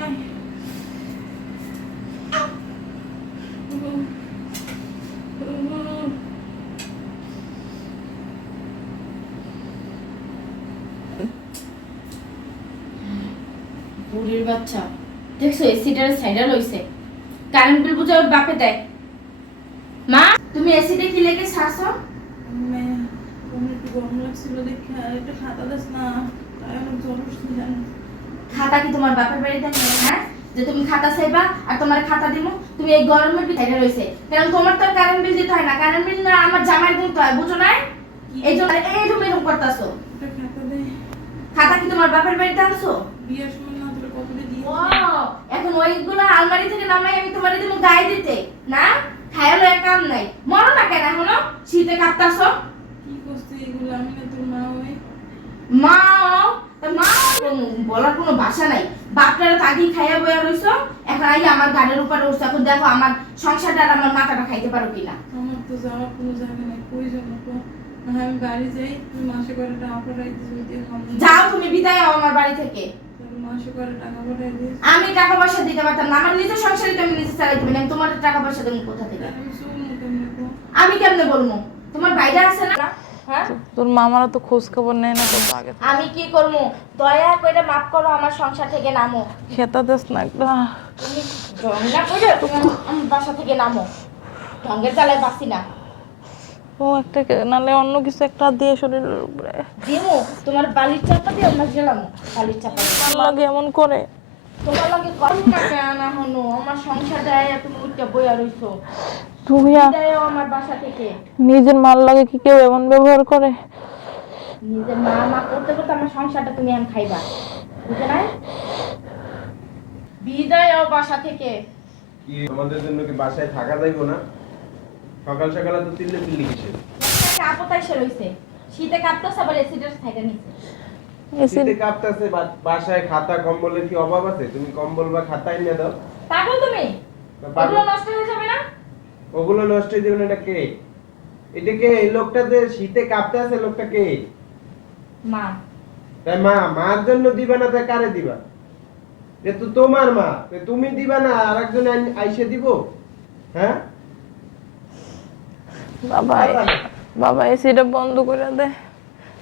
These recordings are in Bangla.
নাই। বুড়ির বাচ্চা। দেখছ এসিটার সাইডা লইছে কারেন্ট বিল বুঝা বাপে দেয়। মা, তুমি এসিতে কি লেগে শাসো গরম লাগছিল দেখে একটা খাতা দাস না তাই আমার জ্বর উঠছে জানো। খাতা কি তোমার বাপের বাড়িতে নেই হ্যাঁ? যে তুমি খাতা চাইবা আর তোমার খাতা দিমু তুমি এই গরমের ভিতরে রইছে কারণ তোমার তো কারেন্ট বিল দিতে হয় না কারেন্ট বিল না আমার জামাই দিতে হয় বুঝো না এই জন্য এই জন্য এরকম করতেছো। খাতা কি তোমার বাপের বাড়িতে আনছো? বিয়ের সময় না তোর কতটা দিয়ে এখন ওইগুলো আলমারি থেকে নামাই আমি তোমার দিমু গায়ে দিতে। না? খায়ালো এক কাম নাই। মরো না কেন এখনও? শীতে কাঁপতাছো কি করছে এগুলো আমি না তোর মা ওই মা মা বলার কোনো ভাষা নাই। বাপটারা তো খাইয়া বইয়া রইছো এখন আই আমার গাড়ির উপরে উঠছে। এখন দেখো আমার সংসারটা আর আমার মাথাটা খাইতে পারো কিনা। আমার তো যাওয়ার কোনো জায়গা নাই কই যাব তো না আমি বাড়ি যাই মাসে করে টাকা পাঠাই যাও তুমি বিদায় হও আমার বাড়ি থেকে। আমি টাকা পয়সা দিতে পারতাম না আমার নিজের সংসারে তো আমি নিজে চালাইতে পারি আমি তোমার টাকা পয়সা দেবো কোথা থেকে? আমি কেমনে বলব? তোমার বাইরে আছে না? তোর মামারা তো খোঁজ খবর নেয় না কত আগে আমি কি করব দয়া করে মাফ করো আমার সংসার থেকে নামো। খেতা দেস না একটা তুমি ঢঙ্গা করে তুমি আমার বাসা থেকে নামো। ঢঙ্গের জ্বালায় বাসি না। ও একটা নালে অন্য কিছু একটা দিয়ে শরীরের উপরে। দিমু তোমার বালির চাপা দিয়ে আমরা গেলাম। বালির চাপা লাগে এমন করে? তোমার লগে করুন না কেন হনো আমার সংসার দেয় তুমি উঠতে বইয়া রইছো। তুই আমার বাসা থেকে। নিজের মাল লাগে কি কেউ এমন ব্যবহার করে? নিজের মা মা করতে করতে আমার সংসারটা তুমি এখন খাইবা। বুঝে নাই? বিদায় ও বাসা থেকে। কি আমাদের জন্য কি বাসায় থাকা যাইবো না? সকাল সকালে তো তিল্লে তিল্লি কিসের? কাপতাই সে রইছে শীতে কাঁপতেছে আবার এসিডের নিচ্ছে শীতে কাঁপতাছে বাসায় খাতা কম্বলের কি অভাব আছে? তুমি কম্বল বা খাতা এনে দাও। পাগল তুমি? নষ্ট হয়ে যাবে না? ওগুলো নষ্ট হয়ে যাবে না এটা কে? এটা কে? এই লোকটা যে শীতে কাঁপতে আছে লোকটা কে? মা। তাই মা মার জন্য দিবা না তাই কারে দিবা? এ তো তোমার মা তুমি দিবা না আর একজন আইসে দিব? হ্যাঁ? বাবা। বাবা এসিটা বন্ধ করে দে।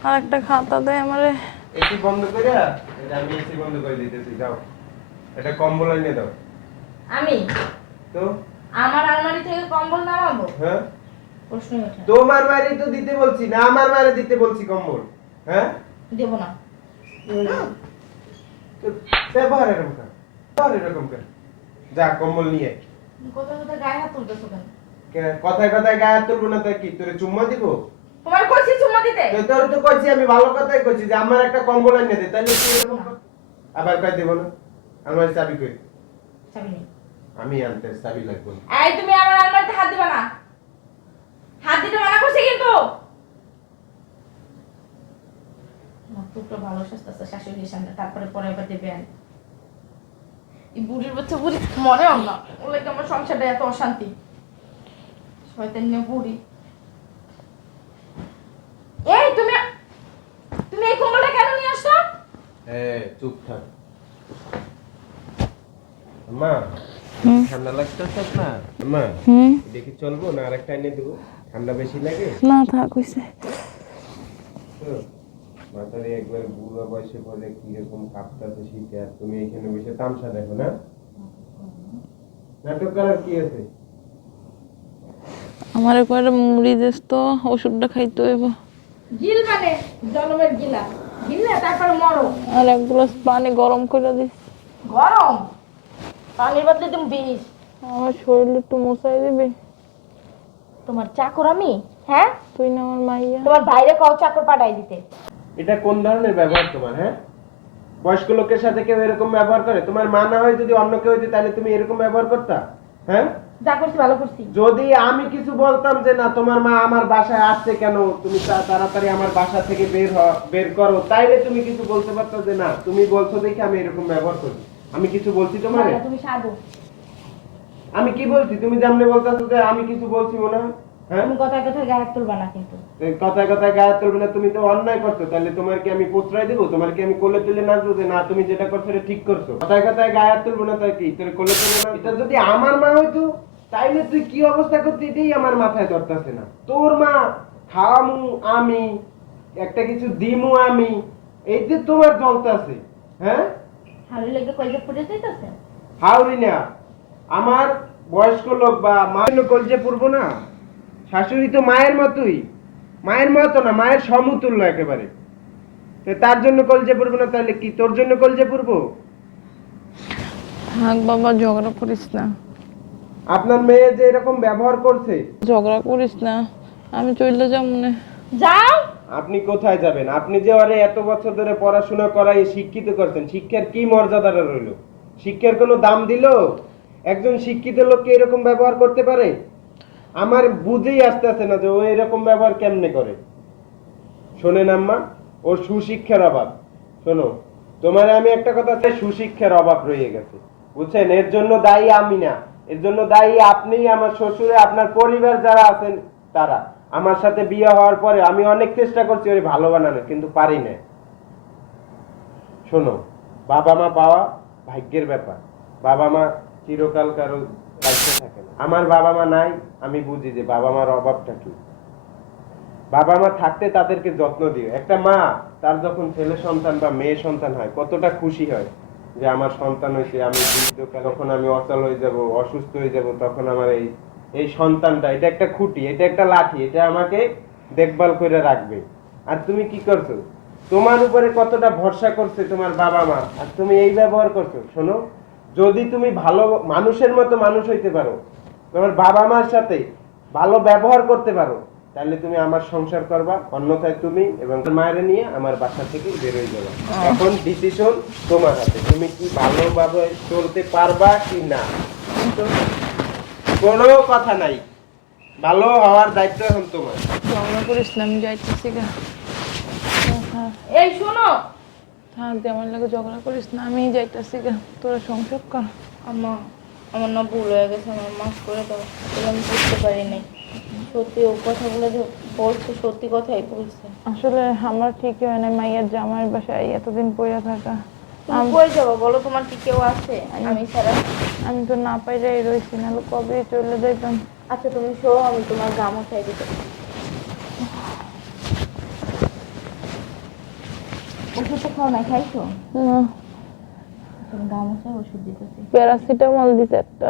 আর একটা খাতা দে আমারে। এসি বন্ধ করে? এটা আমি এসি বন্ধ করে দিতেছি যাও। এটা কম্বল এনে দাও। আমি? তো? আমার আলমারি থেকে কম্বল নামাবো? হ্যাঁ। প্রশ্নই ওঠে। তোমার বাড়ি তো দিতে বলছি না আমার বাড়ি দিতে বলছি কম্বল। হ্যাঁ? দেবো না। ব্যবহার এরকম ব্যবহার এরকম যা কম্বল নিয়ে। কোথায় কোথায় গায়ে হাত তুলতেছো কেন? কথায় কথায় গায়ে হাত তুলবো না তাই কি? তোরে চুম্মা দিব? তোমার কইছি চুম্মা দিতে। তোর তো কইছি আমি ভালো কথাই কইছি যে আমার একটা কম্বল এনে দে তাহলে। আবার কই দেব না? আমার চাবি কই? চাবি নেই। আমি আনতে চাবি লাগবে। না। এই তুমি আমার আলমারিতে হাত দিবা না। হাত দিতে মানা করছি কিন্তু। টুকরো ভালো স্বাস্থ্য আছে শাশুড়ির সামনে তারপরে পরে এবার দেবে আনি। এই বুড়ির বাচ্চা বুড়ি মরেও না। ওলে কি আমার সংসারটা এত অশান্তি? শয়তান নিয়ে বুড়ি। এই তুমি তুমি এই কম্বলটা কেন নিয়ে আসছো? হ্যাঁ চুপ থাক। মা ঠান্ডা লাগতেছে মা হুম? দেখি চলবো না আরেকটা এনে দেবো। ঠান্ডা বেশি লাগে? না থাক হইছে। মাথারে একবার বুড়ো বয়সে পরে কীরকম কাঁপতাছে শীতে আর তুমি এখানে বসে তামসা দেখো না? নাটক করার কি আছে? আমারে কয়টা মুড়ি দিস তো ওষুধটা খাইতে হইব। গিল মানে জনমের গিলা। গিললে তারপরে মরো। আর এক গ্লাস পানি গরম করে দিস। গরম? পানির বদলে তুমি বিষ আমার শরীরে একটু মশাই দিবি? তোমার চাকর আমি? হ্যাঁ? তুই না আমার মাইয়া। তোমার বাইরে কও চাকর পাঠাই দিতে। এটা কোন ধরনের ব্যবহার তোমার হ্যাঁ? বয়স্ক লোকের সাথে কেউ এরকম ব্যবহার করে? তোমার মা না হয় যদি অন্য কেউ হইতো তাহলে তুমি এরকম ব্যবহার করতা? হ্যাঁ? যা করছি ভালো করছি। যদি আমি কিছু বলতাম যে না তোমার মা আমার বাসায় আসছে কেন? তুমি তাড়াতাড়ি আমার বাসা থেকে বের হ- বের করো। তাইলে তুমি কিছু বলতে পারতো যে না তুমি বলছো দেখে আমি এরকম ব্যবহার করি। আমি কিছু বলছি তোমার? না, তুমি সাধু। আমি কি বলছি? তুমি যেমনি বলতেছো যে আমি কিছু বলছি মনে হয়? হ্যাঁ তুমি কথায় কথায় গায়ে হাত তুলবা না কিন্তু। এই কথায় কথায় গায়ে তুলবে না তুমি তো অন্যায় করছ তাহলে তোমার কি আমি প্রশ্রয় দেবো? তোমার কি আমি কোলে তুলে নাচবো যে না তুমি যেটা করছ এটা ঠিক করছ কথায় কথায় গায়ে হাত তুলবো না তাই কি? তোর কোলে তুলে না এটা যদি আমার মা হইতো তাইলে তুই কি অবস্থা করতে? এটাই আমার মাথায় ধরতেছে না। তোর মা খাওয়ামু আমি একটা কিছু দিমু আমি এই যে তোমার চলতেছে হ্যাঁ? হাড়ি লেগে কলজা ফুটে যাইতেছে? হাওড়ি না। আমার বয়স্ক লোক বা মায়ের কলজে পড়ব না। শাশুড়ি তো মায়ের মতোই। মায়ের মতো না মায়ের সমতুল্য একেবারে। তো তার জন্য কলজে পড়ব না তাহলে কি তোর জন্য কলজে পড়ব থাক বাবা ঝগড়া করিস না। আপনার মেয়ে যে এরকম ব্যবহার করছে? ঝগড়া করিস না। আমি চলে যাব মনে যাও। আপনি কোথায় যাবেন? আপনি যে ওরে এত বছর ধরে পড়াশোনা করাই শিক্ষিত করছেন, শিক্ষার কি মর্যাদাটা রইল? শিক্ষার কোনো দাম দিল? একজন শিক্ষিত লোককে এরকম ব্যবহার করতে পারে? আমার বুঝেই আসতে আসে না যে ও এরকম ব্যবহার কেমনে করে। শোনেন আম্মা ওর সুশিক্ষার অভাব। শোনো, তোমার আমি একটা কথা চাই সুশিক্ষার অভাব রয়ে গেছে। বুঝছেন? এর জন্য দায়ী আমি না। এর জন্য দায়ী আপনি আমার শ্বশুরে, আপনার পরিবার যারা আছেন তারা। আমার সাথে বিয়ে হওয়ার পরে আমি অনেক চেষ্টা করছি, ওরে ভালো বানানোর, কিন্তু পারি না শোনো, বাবা মা পাওয়া ভাগ্যের ব্যাপার। বাবা মা চিরকাল কারও থাকে না। আমার বাবা মা নাই, আমি বুঝি যে বাবা মার অভাবটা কি। বাবা মা থাকতে তাদেরকে যত্ন দিও। একটা মা, তার যখন ছেলে সন্তান বা মেয়ে সন্তান হয়, কতটা খুশি হয় যে আমার সন্তান হয়েছে, আমি যখন আমি অচল হয়ে যাব, অসুস্থ হয়ে যাব, তখন আমার এই এই সন্তানটা এটা একটা খুঁটি এটা একটা লাঠি এটা আমাকে দেখভাল করে রাখবে। আর তুমি কি করছ? তোমার উপরে কতটা ভরসা করছে তোমার বাবা মা? আর তুমি এই ব্যবহার করছ? শোনো যদি তুমি ভালো মানুষের মতো মানুষ হইতে পারো তোমার বাবা মার সাথে ভালো ব্যবহার করতে পারো তাহলে তুমি আমার সংসার করবা অন্যথায় তুমি এবং মায়ের নিয়ে আমার বাসা থেকে বেরোয় যাবে। এখন ডিসিশন তোমার হাতে। তুমি কি ভালোভাবে চলতে পারবা কি না? কোনো কথা নাই। ভালো হওয়ার দায়িত্ব এখন তোমার। ঝগড়া করিস না আমি যাইতেছি গা। এই শোনো। থাক দিয়ে আমার লাগে ঝগড়া করিস না আমি যাইতেছি গা। তোরা সংসার কর। আম্মা আমার না ভুল হয়ে গেছে আমার মাফ করে দাও। এটা আমি বুঝতে পারি নাই। সত্যি ও কথাগুলো যে বলছে সত্যি কথাই বলছে। আসলে আমার ঠিকই হয় না মাইয়ার জামাইয়ের বাসায় এতদিন পড়ে থাকা। তুমি কই যাব? বলো তোমার কি কেউ আছে? আমি ছাড়া। আমি তো না পাইলে নাহলে কবে চলে যাইতাম। আচ্ছা তুমি শো আমি তোমার গামোছাই দিতে। ওষুধ তো খাও না খাইছো? না। ওষুধ দিতেছি। প্যারাসিটামল দিতে একটা।